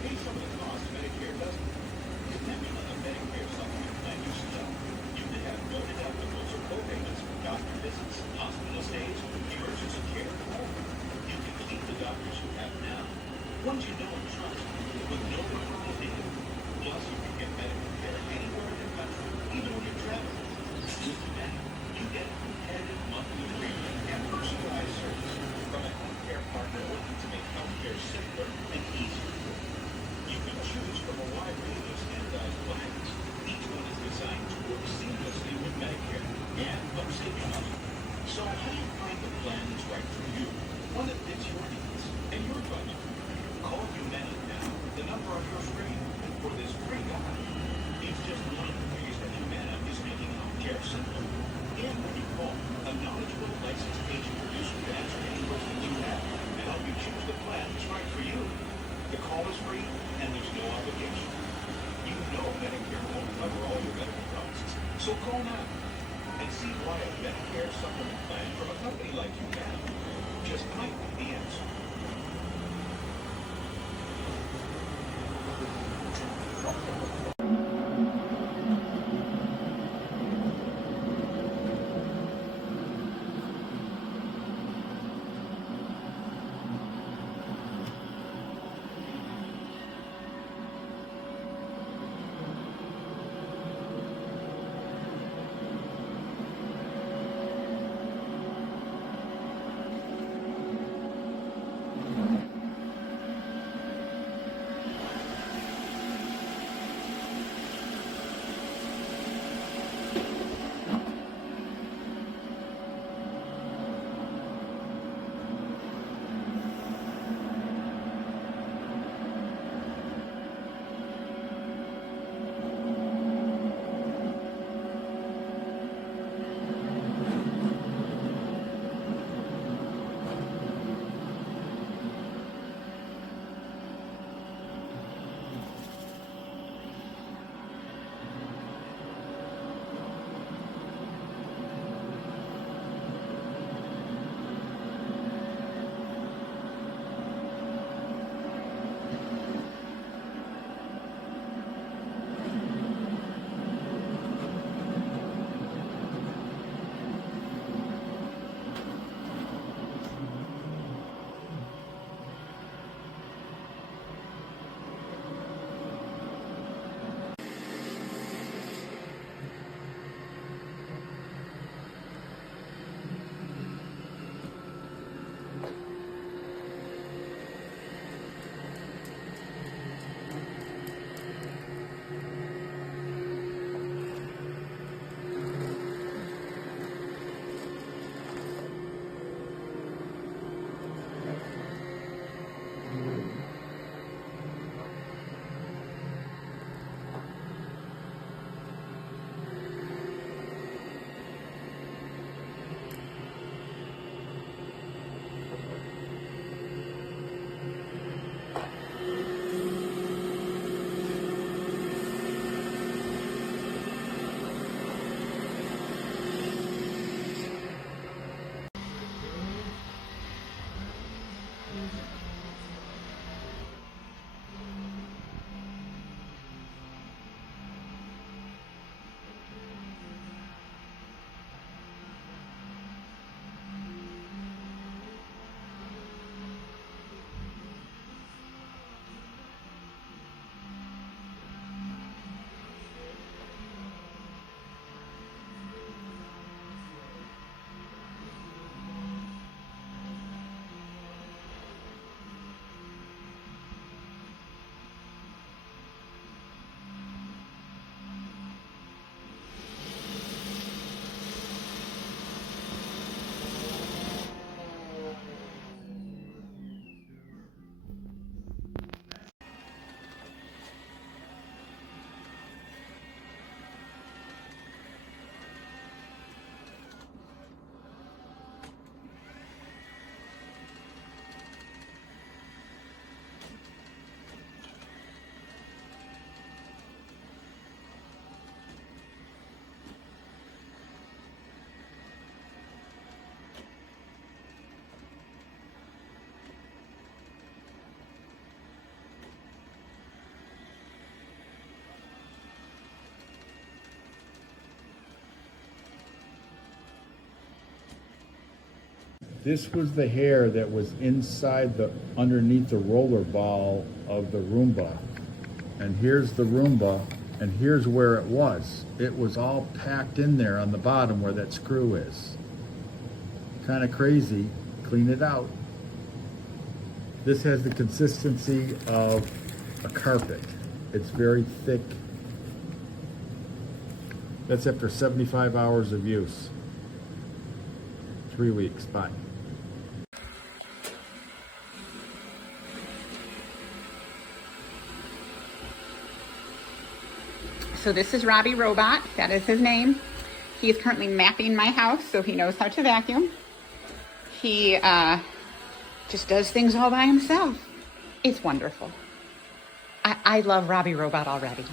pay some of the costs Medicare doesn't. Depending on the Medicare supplement plan you select, you could have no deductibles or co-payments for doctor visits, hospital stays, emergency care, or more. You can keep the doctors you have now, ones you know and trust, with no referral needed. Plus, you can get medical care anywhere in the country, even when you're traveling. With Humana, you get a competitive monthly premium and personalized service from a healthcare partner working to make healthcare simpler and easier. You can choose from a wide range of standardized plans. Each one is designed to work seamlessly with Medicare and help save you money. So how do you find the plan that's right for you? One that fits your needs and your budget. Call Humana now, the number on your screen, for this free guide. It's just one of the ways that Humana is making healthcare simpler. And when you call, a knowledgeable licensed agent producer can answer any questions you have and help you choose the plan that's right for you. The call is free and there's no obligation. You know Medicare won't cover all your medical costs, so call now and see why a Medicare supplement plan from a company like Humana just might be the answer. This was the hair that was inside underneath the roller ball of the Roomba. And here's the Roomba, and here's where it was. It was all packed in there on the bottom where that screw is. Kind of crazy. Clean it out. This has the consistency of a carpet. It's very thick. That's after 75 hours of use. 3 weeks. Bye. So this is Robbie Robot, that is his name. He is currently mapping my house, so he knows how to vacuum. He just does things all by himself. It's wonderful. I love Robbie Robot already.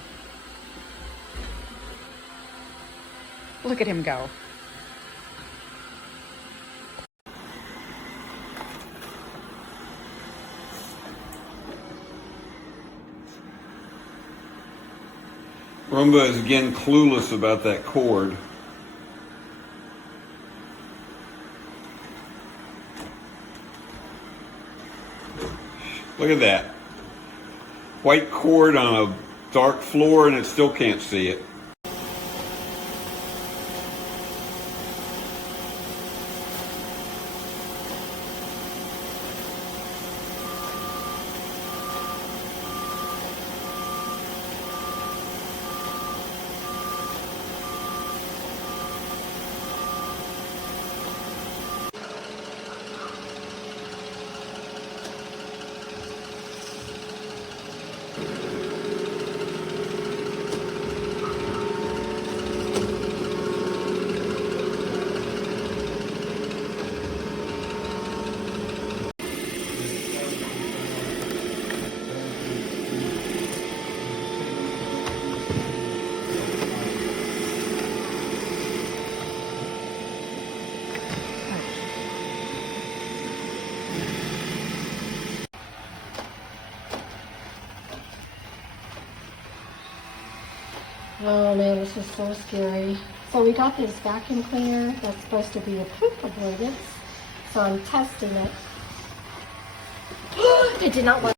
Look at him go. Roomba is again clueless about that cord. Look at that. White cord on a dark floor and it still can't see it. Oh man, this is so scary. So we got this vacuum cleaner that's supposed to be a poop avoidance. So I'm testing it. It did not work.